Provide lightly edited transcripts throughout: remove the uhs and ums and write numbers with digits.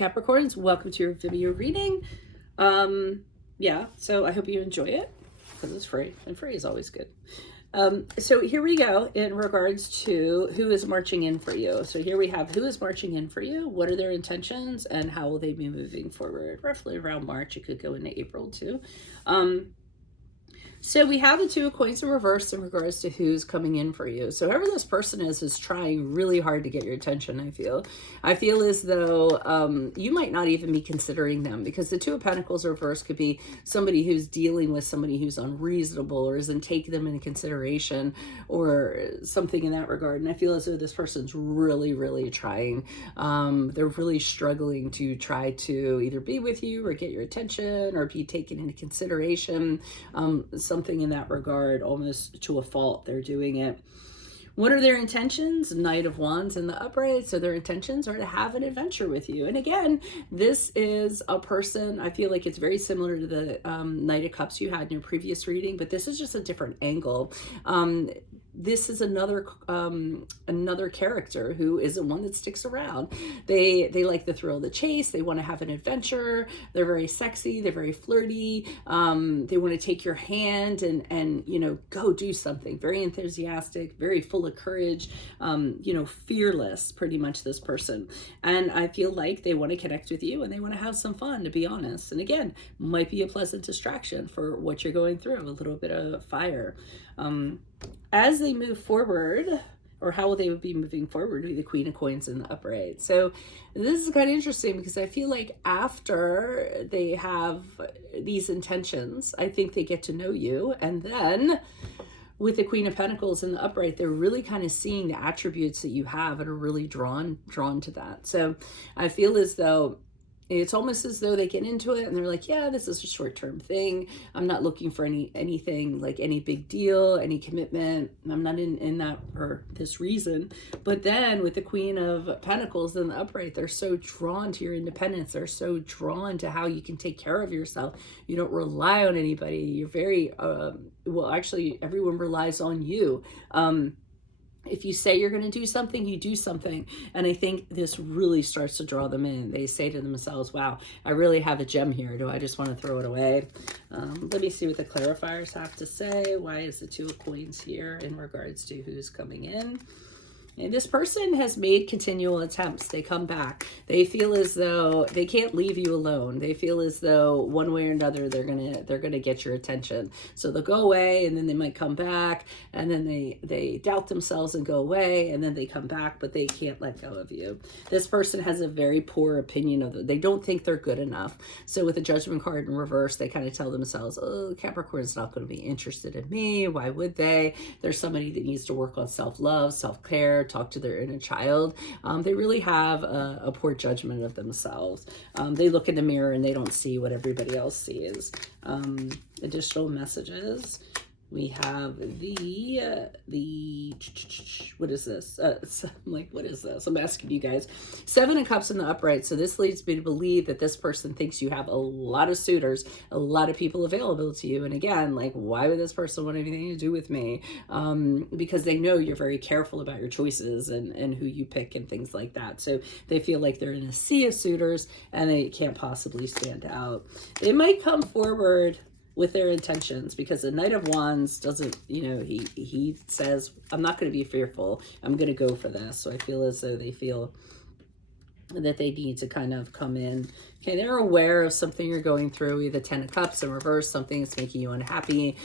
Capricorns, welcome to your Vimeo reading. Yeah, so I hope you enjoy it because it's free, and free is always good. So here we go in regards to who is marching in for you. So here we have who is marching in for you, what are their intentions, and how will they be moving forward? Roughly around March, it could go into April too. So we have the Two of Coins in reverse in regards to who's coming in for you. So whoever this person is trying really hard to get your attention, I feel as though you might not even be considering them, because the Two of Pentacles reverse could be somebody who's dealing with somebody who's unreasonable or isn't taking them into consideration or something in that regard. And I feel as though this person's really, really trying. They're really struggling to try to either be with you or get your attention or be taken into consideration. Something in that regard, almost to a fault, they're doing it. What are their intentions? Knight of Wands in the upright. So their intentions are to have an adventure with you. And again, this is a person, I feel like it's very similar to the Knight of Cups you had in your previous reading, but this is just a different angle. This is another character who isn't one that sticks around. They like the thrill of the chase. They want to have an adventure. They're very sexy. They're very flirty. They want to take your hand and you know, go do something. Very enthusiastic, very full of courage, you know, fearless, pretty much, this person. And I feel like they want to connect with you and they want to have some fun, to be honest. And again, might be a pleasant distraction for what you're going through, a little bit of fire. As they move forward, or how they would be moving forward, would be the Queen of Coins in the upright. So this is kind of interesting because I feel like after they have these intentions, I think they get to know you. And then with the Queen of Pentacles in the upright, they're really kind of seeing the attributes that you have and are really drawn to that. So I feel as though it's almost as though they get into it and they're like, yeah, this is a short-term thing. I'm not looking for anything like any big deal, any commitment. I'm not in that for this reason. But then with the Queen of Pentacles in the upright, they're so drawn to your independence. They're so drawn to how you can take care of yourself. You don't rely on anybody. You're very, well, actually, everyone relies on you. If you say you're going to do something, you do something. And I think this really starts to draw them in. They say to themselves, wow, I really have a gem here. Do I just want to throw it away? Let me see what the clarifiers have to say. Why is the Two of Coins here in regards to who's coming in? And this person has made continual attempts. They come back. They feel as though they can't leave you alone. They feel as though one way or another they're gonna get your attention. So they'll go away and then they might come back, and then they doubt themselves and go away, and then they come back, but they can't let go of you. This person has a very poor opinion of them. They don't think they're good enough. So with the Judgment card in reverse, they kind of tell themselves, oh, Capricorn's not going to be interested in me. Why would they? There's somebody that needs to work on self-love, self-care, talk to their inner child. They really have a poor judgment of themselves. They look in the mirror and they don't see what everybody else sees. Additional messages. We have what is this? I'm like, what is this? I'm asking you guys. Seven of Cups in the upright. So this leads me to believe that this person thinks you have a lot of suitors, a lot of people available to you. And again, like, why would this person want anything to do with me? Because they know you're very careful about your choices and who you pick and things like that. So they feel like they're in a sea of suitors and they can't possibly stand out. It might come forward with their intentions, because the Knight of Wands doesn't, you know, he says, I'm not going to be fearful. I'm going to go for this. So I feel as though they feel that they need to kind of come in. Okay, they're aware of something you're going through, either 10 of Cups in reverse, something that's making you unhappy,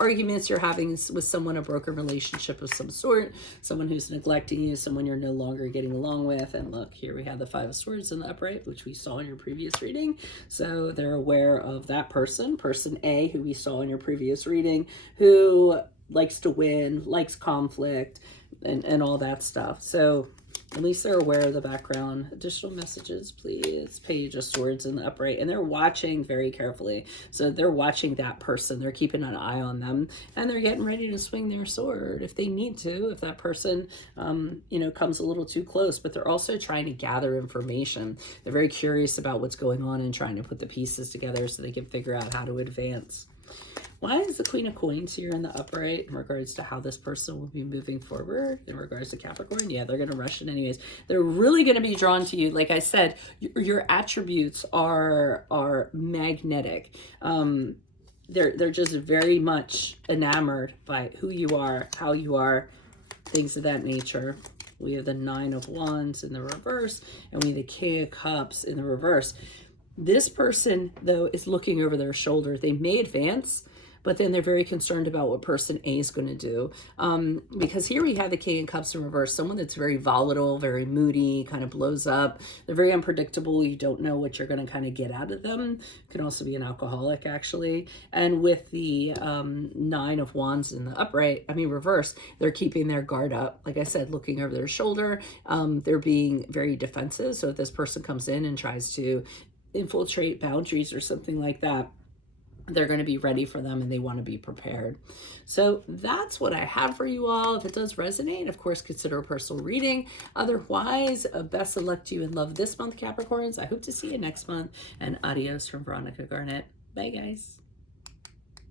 arguments you're having with someone, a broken relationship of some sort, someone who's neglecting you, someone you're no longer getting along with. And look, here we have the Five of Swords in the upright, which we saw in your previous reading. So they're aware of that person, person A, who we saw in your previous reading, who likes to win, likes conflict, and all that stuff. So at least they're aware of the background. Additional messages, please. Page of Swords in the upright. And they're watching very carefully. So they're watching that person. They're keeping an eye on them. And they're getting ready to swing their sword if they need to, if that person, you know, comes a little too close. But they're also trying to gather information. They're very curious about what's going on and trying to put the pieces together so they can figure out how to advance. Why is the Queen of Coins here in the upright in regards to how this person will be moving forward in regards to Capricorn? Yeah, they're going to rush it anyways. They're really going to be drawn to you. Like I said, your attributes are magnetic. They're just very much enamored by who you are, how you are, things of that nature. We have the Nine of Wands in the reverse, and we have the King of Cups in the reverse. This person, though, is looking over their shoulder. They may advance, but then they're very concerned about what person A is going to do. Because here we have the King of Cups in reverse, someone that's very volatile, very moody, kind of blows up. They're very unpredictable. You don't know what you're going to kind of get out of them. Can also be an alcoholic, actually. And with the Nine of Wands in the upright, reverse, they're keeping their guard up. Like I said, looking over their shoulder. They're being very defensive. So if this person comes in and tries to infiltrate boundaries or something like that, they're going to be ready for them and they want to be prepared. So that's what I have for you all. If it does resonate, of course, consider a personal reading. Otherwise, best of luck to you in love this month, Capricorns. I hope to see you next month, and adios from Veronica Garnett. Bye, guys.